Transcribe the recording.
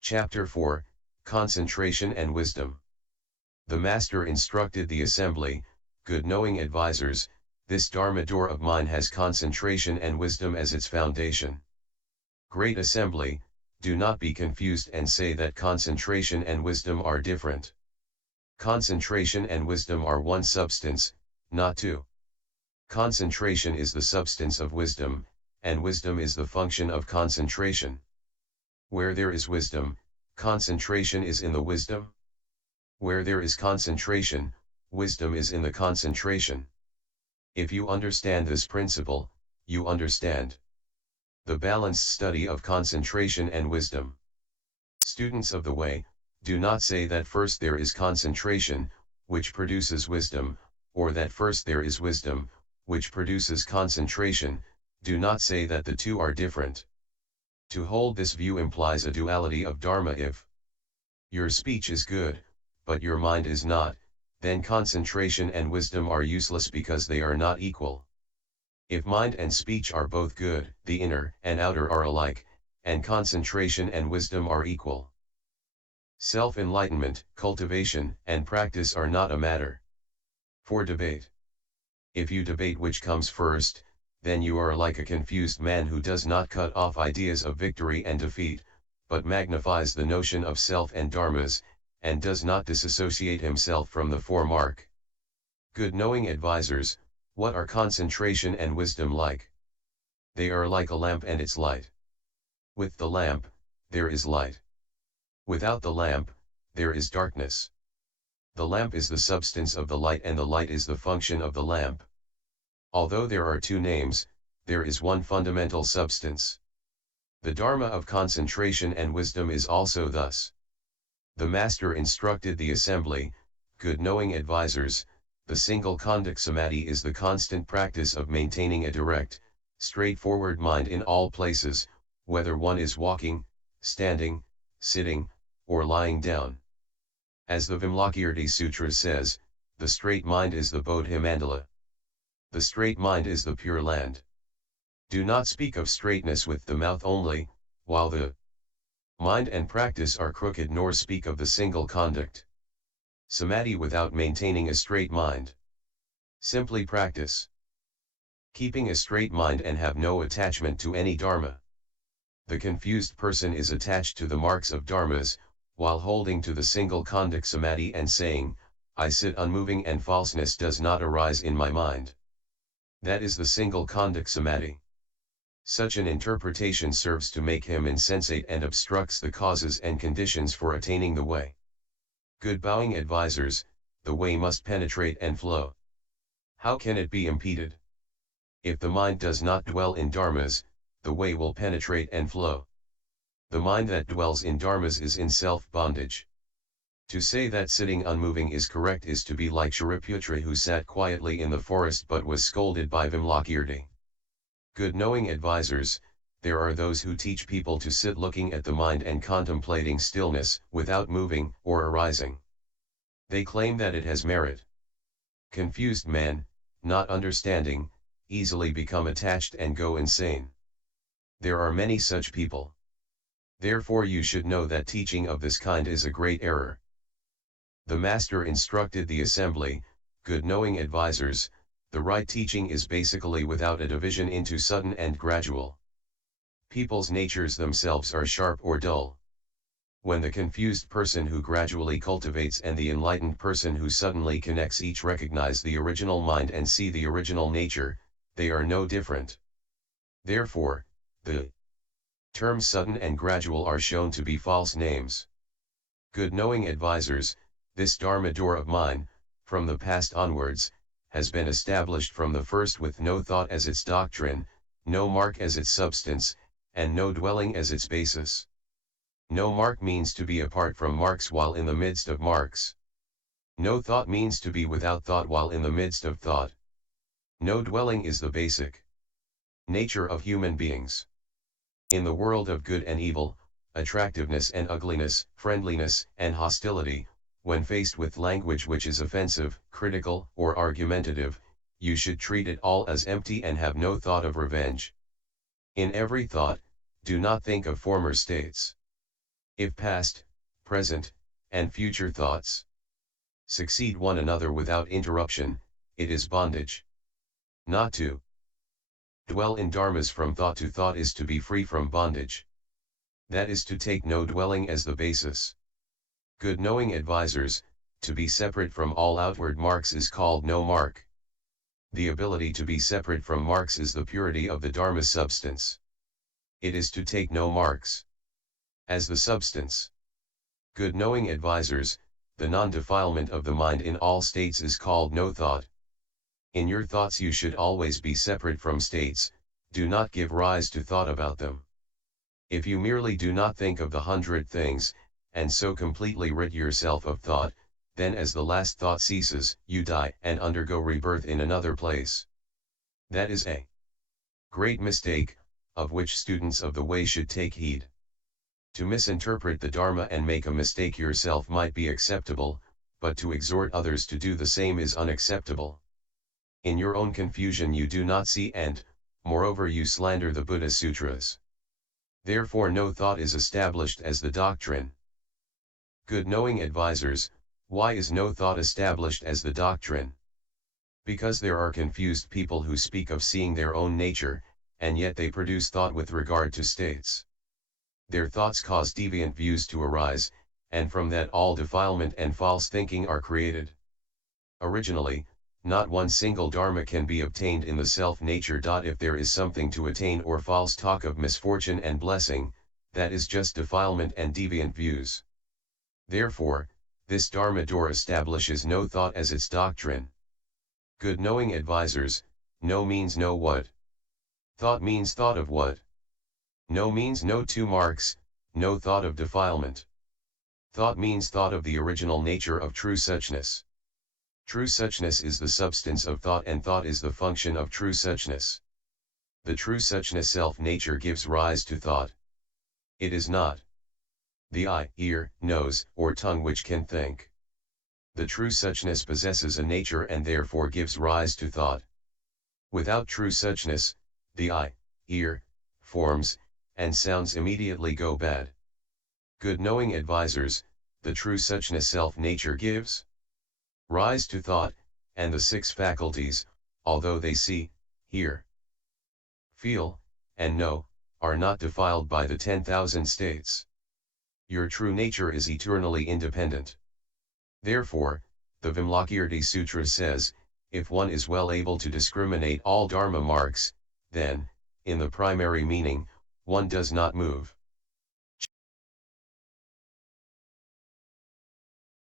Chapter 4, Concentration and Wisdom. The Master instructed the assembly, good knowing advisors, this Dharma door of mine has concentration and wisdom as its foundation. Great assembly, do not be confused and say that concentration and wisdom are different. Concentration and wisdom are one substance, not two. Concentration is the substance of wisdom, and wisdom is the function of concentration. Where there is wisdom, concentration is in the wisdom. Where there is concentration, wisdom is in the concentration. If you understand this principle, you understand the balanced study of concentration and wisdom. Students of the way, do not say that first there is concentration, which produces wisdom, or that first there is wisdom, which produces concentration. Do not say that the two are different. To hold this view implies a duality of Dharma. If your speech is good, but your mind is not, then concentration and wisdom are useless because they are not equal. If mind and speech are both good, the inner and outer are alike, and concentration and wisdom are equal. Self-enlightenment, cultivation, and practice are not a matter for debate. If you debate which comes first, then you are like a confused man who does not cut off ideas of victory and defeat, but magnifies the notion of self and dharmas, and does not disassociate himself from the foremark. Good knowing advisors, what are concentration and wisdom like? They are like a lamp and its light. With the lamp, there is light. Without the lamp, there is darkness. The lamp is the substance of the light and the light is the function of the lamp. Although there are two names, there is one fundamental substance. The Dharma of concentration and wisdom is also thus. The Master instructed the assembly, good knowing advisors, the single conduct samadhi is the constant practice of maintaining a direct, straightforward mind in all places, whether one is walking, standing, sitting, or lying down. As the Vimalakirti Sutra says, the straight mind is the Bodhi Mandala. The straight mind is the pure land. Do not speak of straightness with the mouth only, while the mind and practice are crooked, nor speak of the single conduct samadhi without maintaining a straight mind. Simply practice keeping a straight mind and have no attachment to any dharma. The confused person is attached to the marks of dharmas, while holding to the single conduct samadhi and saying, I sit unmoving and falseness does not arise in my mind. That is the single conduct samadhi. Such an interpretation serves to make him insensate and obstructs the causes and conditions for attaining the way. Good bowing advisors, the way must penetrate and flow. How can it be impeded? If the mind does not dwell in dharmas, the way will penetrate and flow. The mind that dwells in dharmas is in self-bondage. To say that sitting unmoving is correct is to be like Shariputra who sat quietly in the forest but was scolded by Vimalakirti. Good knowing advisors, there are those who teach people to sit looking at the mind and contemplating stillness, without moving or arising. They claim that it has merit. Confused men, not understanding, easily become attached and go insane. There are many such people. Therefore you should know that teaching of this kind is a great error. The Master instructed the assembly, good knowing advisors, the right teaching is basically without a division into sudden and gradual. People's natures themselves are sharp or dull. When the confused person who gradually cultivates and the enlightened person who suddenly connects each recognize the original mind and see the original nature, they are no different. Therefore, the terms sudden and gradual are shown to be false names. Good knowing advisors, this Dharma door of mine, from the past onwards, has been established from the first with no thought as its doctrine, no mark as its substance, and no dwelling as its basis. No mark means to be apart from marks while in the midst of marks. No thought means to be without thought while in the midst of thought. No dwelling is the basic nature of human beings. In the world of good and evil, attractiveness and ugliness, friendliness and hostility, when faced with language which is offensive, critical, or argumentative, you should treat it all as empty and have no thought of revenge. In every thought, do not think of former states. If past, present, and future thoughts succeed one another without interruption, it is bondage. Not to dwell in dharmas from thought to thought is to be free from bondage. That is to take no dwelling as the basis. Good knowing advisors, to be separate from all outward marks is called no mark. The ability to be separate from marks is the purity of the Dharma substance. It is to take no marks as the substance. Good knowing advisors, the non-defilement of the mind in all states is called no thought. In your thoughts you should always be separate from states, do not give rise to thought about them. If you merely do not think of the 100 things, and so completely rid yourself of thought, then as the last thought ceases, you die and undergo rebirth in another place. That is a great mistake, of which students of the way should take heed. To misinterpret the Dharma and make a mistake yourself might be acceptable, but to exhort others to do the same is unacceptable. In your own confusion you do not see and, moreover you slander the Buddha Sutras. Therefore no thought is established as the doctrine. Good knowing advisors, why is no thought established as the doctrine? Because there are confused people who speak of seeing their own nature, and yet they produce thought with regard to states. Their thoughts cause deviant views to arise, and from that all defilement and false thinking are created. Originally, not one single dharma can be obtained in the self-nature. If there is something to attain or false talk of misfortune and blessing, that is just defilement and deviant views. Therefore, this Dharma door establishes no thought as its doctrine. Good knowing advisors, no means no what. Thought means thought of what. No means no two marks, no thought of defilement. Thought means thought of the original nature of true suchness. True suchness is the substance of thought and thought is the function of true suchness. The true suchness self-nature gives rise to thought. It is not the eye, ear, nose, or tongue which can think. The true suchness possesses a nature and therefore gives rise to thought. Without true suchness, the eye, ear, forms, and sounds immediately go bad. Good knowing advisors, the true suchness self-nature gives rise to thought, and the 6 faculties, although they see, hear, feel, and know, are not defiled by the 10,000 states. Your true nature is eternally independent. Therefore, the Vimalakirti Sutra says, if one is well able to discriminate all Dharma marks, then, in the primary meaning, one does not move.